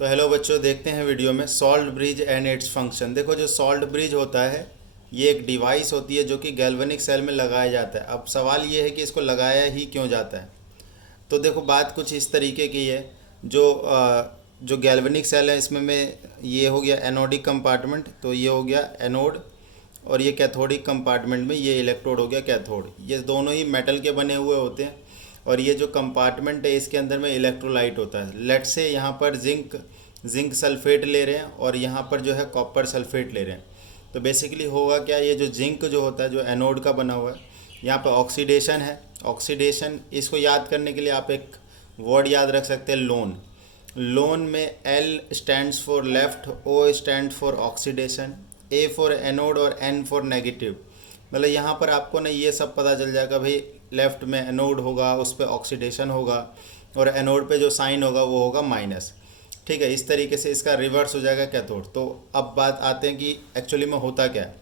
तो हेलो बच्चों, देखते हैं वीडियो में salt bridge and its function. देखो, जो सॉल्ट ब्रिज होता है ये एक डिवाइस होती है जो कि गैल्वेनिक सेल में लगाया जाता है। अब सवाल ये है कि इसको लगाया ही क्यों जाता है। तो देखो, बात कुछ इस तरीके की है। जो गैल्वेनिक सेल है इसमें ये हो गया एनोडिक कंपार्टमेंट, तो ये हो गया एनोड, और ये कैथोडिक कंपार्टमेंट में ये इलेक्ट्रोड हो गया कैथोड। ये दोनों ही मेटल के बने हुए होते हैं और ये जो कंपार्टमेंट है इसके अंदर में इलेक्ट्रोलाइट होता है। लेट से यहाँ पर जिंक सल्फेट ले रहे हैं और यहाँ पर जो है कॉपर सल्फेट ले रहे हैं। तो बेसिकली होगा क्या, ये जो जिंक जो होता है जो एनोड का बना हुआ है, यहाँ पर ऑक्सीडेशन है। ऑक्सीडेशन, इसको याद करने के लिए आप एक वर्ड याद रख सकते हैं, लोन। लोन में L stands for left, O stand for oxidation, A for anode और N फॉर नेगेटिव। मतलब यहाँ पर आपको ना ये सब पता चल जाएगा भाई, लेफ्ट में एनोड होगा उस पर ऑक्सीडेशन होगा और एनोड पे जो साइन होगा वो होगा माइनस। ठीक है, इस तरीके से इसका रिवर्स हो जाएगा कैथोड। तो अब बात आते हैं कि एक्चुअली में होता क्या है।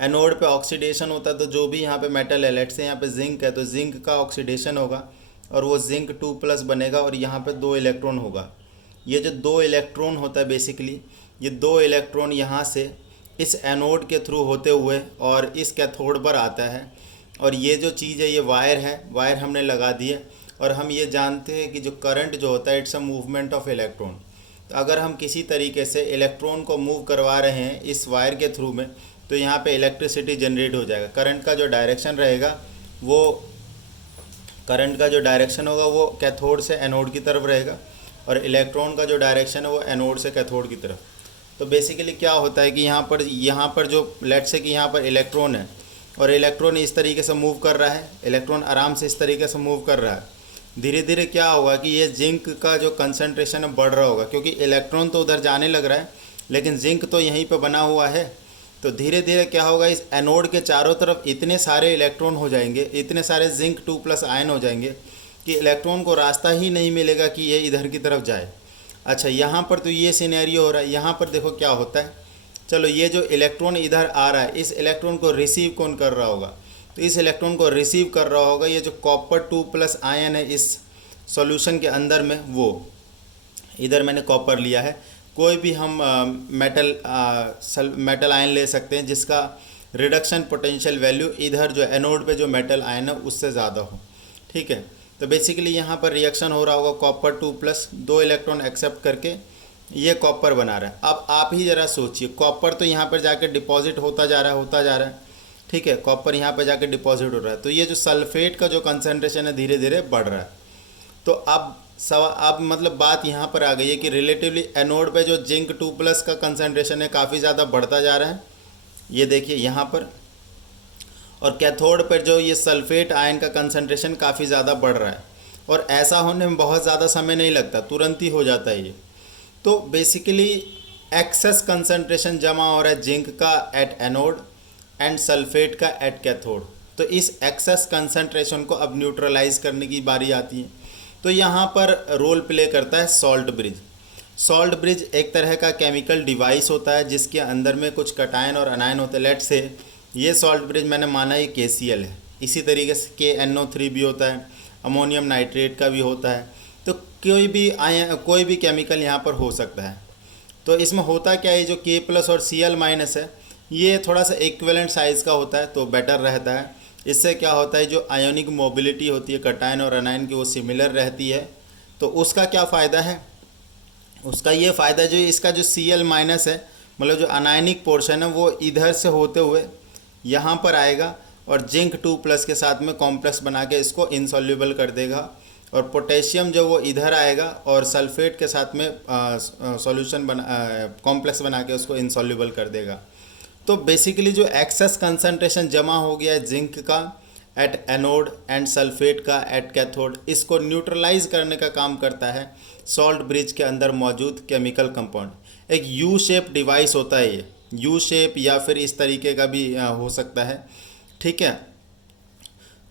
एनोड पे ऑक्सीडेशन होता है, तो जो भी यहाँ पे मेटल है, लेट से यहाँ पे जिंक है तो जिंक का ऑक्सीडेशन होगा और वो जिंक 2+ बनेगा और यहाँ पे 2 इलेक्ट्रॉन होगा। ये जो 2 इलेक्ट्रॉन होता है बेसिकली, ये 2 इलेक्ट्रॉन यहाँ से इस एनोड के थ्रू होते हुए और इस कैथोड पर आता है। और ये जो चीज़ है ये वायर है, वायर हमने लगा दी है। और हम ये जानते हैं कि जो करंट जो होता है it's a movement of electron. तो अगर हम किसी तरीके से इलेक्ट्रॉन को मूव करवा रहे हैं इस वायर के थ्रू में, तो यहाँ पे इलेक्ट्रिसिटी जनरेट हो जाएगा। करंट का जो डायरेक्शन रहेगा वो कैथोड से एनोड की तरफ रहेगा और इलेक्ट्रॉन का जो डायरेक्शन है वो एनोड से कैथोड की तरफ। तो बेसिकली क्या होता है कि यहाँ पर जो लेट से कि यहाँ पर इलेक्ट्रॉन है और इलेक्ट्रॉन इस तरीके से मूव कर रहा है, इलेक्ट्रॉन आराम से इस तरीके से मूव कर रहा है। धीरे धीरे क्या होगा कि ये जिंक का जो कंसंट्रेशन है बढ़ रहा होगा, क्योंकि इलेक्ट्रॉन तो उधर जाने लग रहा है लेकिन जिंक तो यहीं पर बना हुआ है। तो धीरे धीरे क्या होगा, इस एनोड के चारों तरफ इतने सारे इलेक्ट्रॉन हो जाएंगे, इतने सारे जिंक 2+ आयन हो जाएंगे कि इलेक्ट्रॉन को रास्ता ही नहीं मिलेगा कि ये इधर की तरफ जाए। अच्छा, यहाँ पर तो ये सिनेरियो हो रहा है। यहाँ पर देखो क्या होता है। चलो, ये जो इलेक्ट्रॉन इधर आ रहा है, इस इलेक्ट्रॉन को रिसीव कौन कर रहा होगा? तो इस इलेक्ट्रॉन को रिसीव कर रहा होगा ये जो कॉपर 2+ आयन है इस सॉल्यूशन के अंदर में, वो इधर मैंने कॉपर लिया है। कोई भी हम मेटल आयन ले सकते हैं जिसका रिडक्शन पोटेंशियल वैल्यू इधर जो एनोड पे जो मेटल आयन है उससे ज़्यादा हो। ठीक है, तो बेसिकली यहाँ पर रिएक्शन हो रहा होगा कॉपर 2+, 2 इलेक्ट्रॉन एक्सेप्ट करके ये कॉपर बना रहा है। अब आप ही ज़रा सोचिए, कॉपर तो यहाँ पर जाकर डिपॉजिट होता जा रहा है। ठीक है, कॉपर यहाँ पर जाकर डिपॉजिट हो रहा है, तो ये जो सल्फेट का जो कंसनट्रेशन है धीरे धीरे बढ़ रहा है। तो अब मतलब बात यहाँ पर आ गई है कि रिलेटिवली एनोड पे जो जिंक 2+ का कंसंट्रेशन है काफ़ी ज़्यादा बढ़ता जा रहा है, ये देखिए यहाँ पर। और कैथोड पर जो ये सल्फेट आयन का कंसंट्रेशन काफ़ी ज़्यादा बढ़ रहा है। और ऐसा होने में बहुत ज़्यादा समय नहीं लगता, तुरंत ही हो जाता है ये। तो बेसिकली एक्सेस कंसंट्रेशन जमा हो रहा है जिंक का एट एनोड एंड सल्फेट का एट कैथोड। तो इस एक्सेस कंसंट्रेशन को अब न्यूट्रलाइज करने की बारी आती है। तो यहाँ पर रोल प्ले करता है सॉल्ट ब्रिज। सॉल्ट ब्रिज एक तरह का केमिकल डिवाइस होता है जिसके अंदर में कुछ कटायन और अनायन होते हैं। लेट से ये सॉल्ट ब्रिज मैंने माना ये KCl है, इसी तरीके से KNO3 भी होता है, अमोनियम नाइट्रेट का भी होता है। तो कोई भी केमिकल यहाँ पर हो सकता है। तो इसमें होता क्या है, जो K+ और Cl- है ये थोड़ा सा इक्विवेलेंट साइज़ का होता है तो बेटर रहता है। इससे क्या होता है, जो आयोनिक मोबिलिटी होती है कटायन और अनायन की वो सिमिलर रहती है। तो उसका क्या फ़ायदा है? उसका ये फ़ायदा जो इसका जो Cl- है, मतलब जो अनायनिक पोर्शन है वो इधर से होते हुए यहाँ पर आएगा और जिंक 2+ के साथ में कॉम्प्लेक्स बना के इसको इनसॉल्युबल कर देगा। और पोटेशियम जो वो इधर आएगा और सल्फेट के साथ में सॉल्यूशन कॉम्प्लेक्स बना के उसको इनसॉल्युबल कर देगा। तो बेसिकली जो एक्सेस कंसंट्रेशन जमा हो गया है जिंक का एट एनोड एंड सल्फेट का एट कैथोड, इसको न्यूट्रलाइज करने का काम करता है सॉल्ट ब्रिज के अंदर मौजूद केमिकल कंपाउंड। एक यू शेप डिवाइस होता है, ये यू शेप या फिर इस तरीके का भी हो सकता है। ठीक है,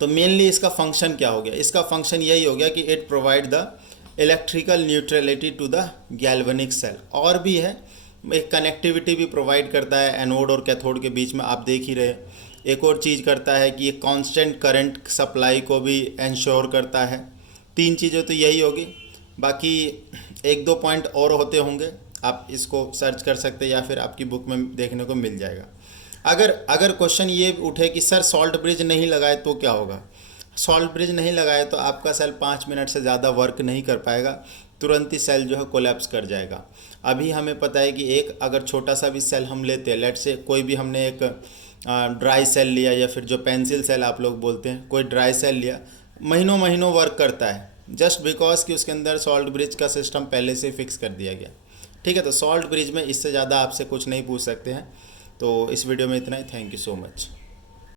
तो मेनली इसका फंक्शन क्या हो गया? इसका फंक्शन यही हो गया कि it provide the electrical neutrality to the galvanic cell. और भी है, एक कनेक्टिविटी भी प्रोवाइड करता है एनोड और कैथोड के बीच में, आप देख ही रहे। एक और चीज़ करता है कि ये कांस्टेंट करंट सप्लाई को भी इंश्योर करता है। 3 चीज़ें तो यही होगी। बाकी एक दो पॉइंट और होते होंगे, आप इसको सर्च कर सकते हैं या फिर आपकी बुक में देखने को मिल जाएगा। अगर अगर क्वेश्चन ये उठे कि सर सॉल्ट ब्रिज नहीं लगाए तो क्या होगा, सॉल्ट ब्रिज नहीं लगाए तो आपका सेल 5 मिनट से ज़्यादा वर्क नहीं कर पाएगा, तुरंत ही सेल जो है कोलैप्स कर जाएगा। अभी हमें पता है कि एक अगर छोटा सा भी सेल हम लेते हैं, लेट से कोई भी हमने एक ड्राई सेल लिया या फिर जो पेंसिल सेल आप लोग बोलते हैं, कोई ड्राई सेल लिया, महीनों महीनों वर्क करता है जस्ट बिकॉज कि उसके अंदर सॉल्ट ब्रिज का सिस्टम पहले से फिक्स कर दिया गया। ठीक है, तो सॉल्ट ब्रिज में इससे ज़्यादा आपसे कुछ नहीं पूछ सकते हैं। तो इस वीडियो में इतना ही। Thank you so much.